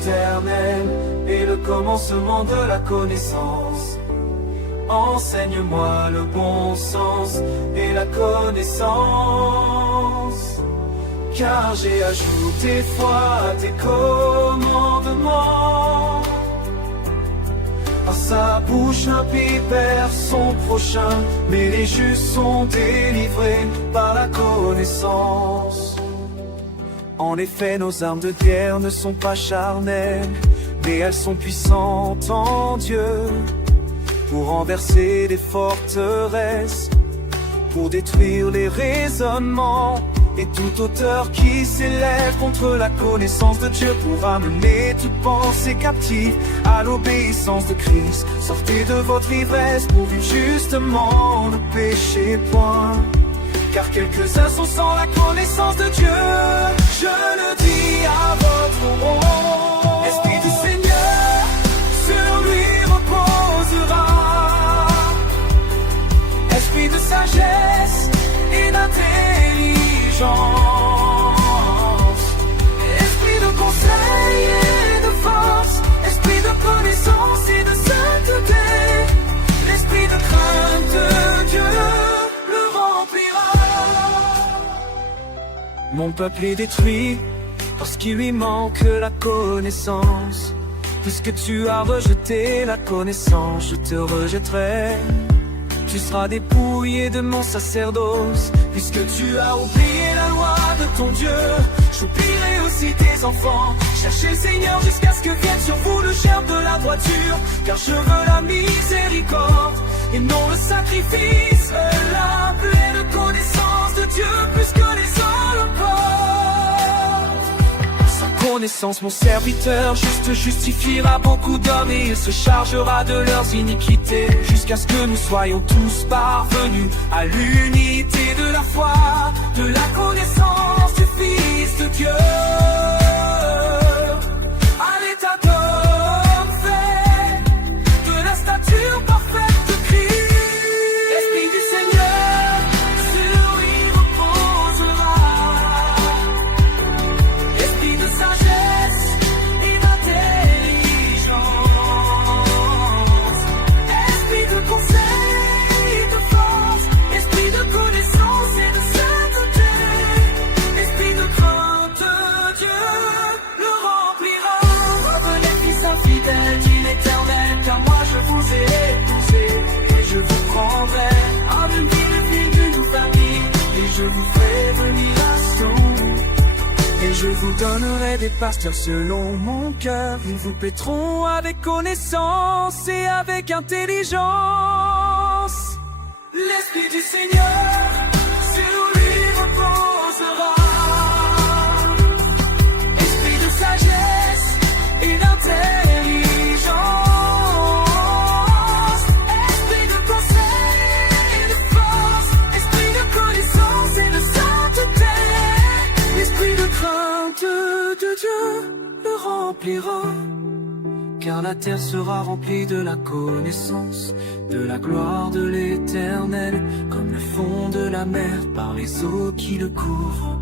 l'éternel et le commencement de la connaissance. Enseigne-moi le bon sens et la connaissance, car j'ai ajouté foi à tes commandements. Par sa bouche impie perd son prochain, mais les justes sont délivrés par la connaissance. En effet, nos armes de guerre ne sont pas charnelles, mais elles sont puissantes en Dieu, pour renverser des forteresses, pour détruire les raisonnements et toute hauteur qui s'élève contre la connaissance de Dieu, pour amener toute pensée captive à l'obéissance de Christ. Sortez de votre ivresse pour vivre justement, ne péchez point, car quelques-uns sont sans la connaissance de Dieu. Je le dis à votre nom, Esprit du Seigneur sur lui reposera, esprit de sagesse et d'intelligence, esprit de conseil et de force, esprit de connaissance et de sainteté, l'esprit de crainte de Dieu le remplira. Mon peuple est détruit parce qu'il lui manque la connaissance. Puisque tu as rejeté la connaissance, je te rejetterai. Tu seras dépouillé de mon sacerdoce. Puisque tu as oublié la loi de ton Dieu, j'oublierai aussi tes enfants. Cherchez le Seigneur jusqu'à ce que vienne sur vous le germe de la droiture, car je veux la miséricorde et non le sacrifice, la pleine connaissance de Dieu plus que les hommes portent. Sans connaissance, mon serviteur juste justifiera beaucoup d'hommes, et il se chargera de leurs iniquités, jusqu'à ce que nous soyons tous parvenus à l'unité de la foi, de la connaissance du Fils de Dieu, à l'état d'homme fait, de la stature parfaite de Christ. L'Esprit du Seigneur sur lui reposera, esprit de sagesse et d'intelligence, esprit de conseil et de force, esprit de connaissance et de sainteté, esprit de crainte de Dieu le remplira. Revenez, fils infidèles, dit l'Éternel, car moi je vous ai épousé et je vous prendrai à venir d'une famille, et je vous ferai venir à Sion, et je vous donnerai des pasteurs selon mon cœur. Ils vous paîtront avec connaissance et avec intelligence. L'Esprit du Seigneur sur lui reposera, esprit de sagesse et d'intelligence, esprit de conseil et de force, esprit de connaissance et de sainteté, l'esprit de crainte de Dieu le remplira. Car la terre sera remplie de la connaissance de la gloire de l'Éternel, comme le fond de la mer par les eaux qui le couvrent.